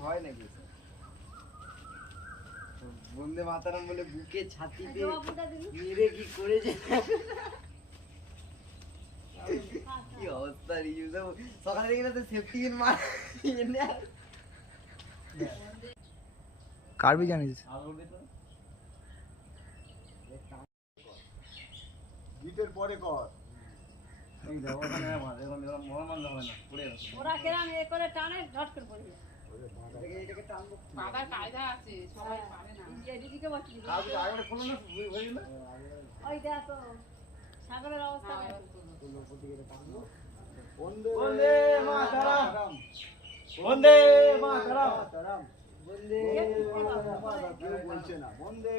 হয় নাকি বন্দে মাতারাম বলে বুকে ছাতিতে মেরে কি করেছে কি অবস্থা সকালে দেখে তো সেফটি মার কারবি জানিস গিটের পরে কর ওরা কেরাম এ করে টানে ঝট করে পড়ে যায় বাবার কায়দা আছে সবাই পারে না এদিকে বসি ওই দেখো সাগরের অবস্থা বন্দে মাতরম বন্দে মাতরম বন্দে মাতরম কেউ বলছে না বন্দে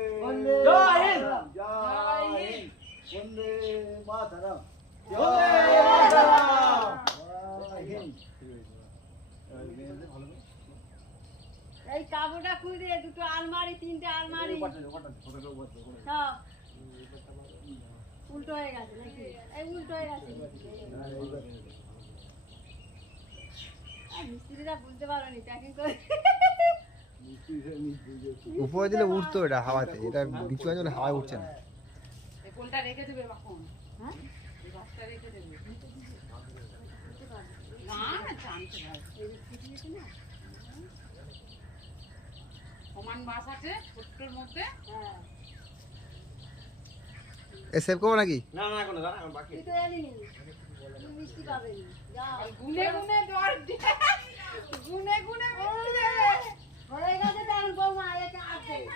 জয় হিন্দ জয় হিন্দ বন্দে মাতরম বন্দে মাতরম জয় হিন্দ এই কাবুটা খুলে দুটো আলমারি তিনটে আলমারি সব উল্টো হয়ে গেছে নাকি এই উল্টো হয়ে গেছে মিস্ত্রিরা বুঝতে পারেনি প্যাকিং করে উপরে দিলে উঠতো এটা হাওয়াতে, এটা নিচু আছে বলে হাওয়ায় উঠছে না। এই কোলটা রেখে দেবে এখন হ্যাঁ এই বাসটা রেখে দেবে না না জানতে পারে সমান বাস আছে ছোট্টর মধ্যে হ্যাঁ এ সেভ করবো নাকি? না না কোনো জানা বাকি তুই তো জানিনি তুই মিষ্টি পাবেনি যাও গুনে গুনে দর দিয়ে গুনে গুনে হয়ে গেছে তো এখন বৌমা এটা আছে না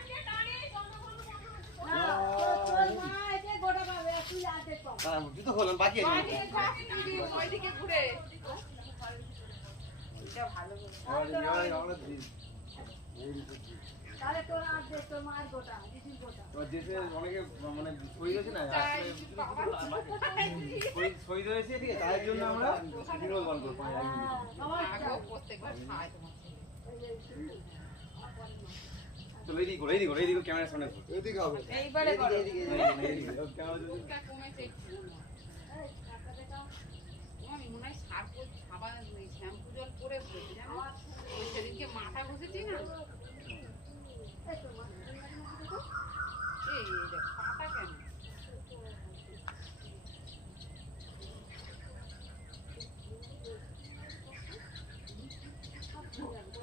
তোর মা এটা গোটা পাবে তুই আছে কম জুতো খোলেন বাকি আছে ওইদিকে ঘুরে এটা ভালো তাহলে তোর আছে তোর মার গোটা দিদির গোটা দেশে অনেকে মানে শহীদ হয়েছে না শহীদ হয়েছে ঠিক আছে তার জন্য আমরা বিরোধ বন্ধ করবো আগেও প্রত্যেকবার খায় তোমার চলো এইদিকে ক্যামেরার সামনে এইদিকে হবে এইবারে করো ক্যামেরা কমেছে একটু আমি মনে হয় সাবান শ্যাম্পু জল করে জানো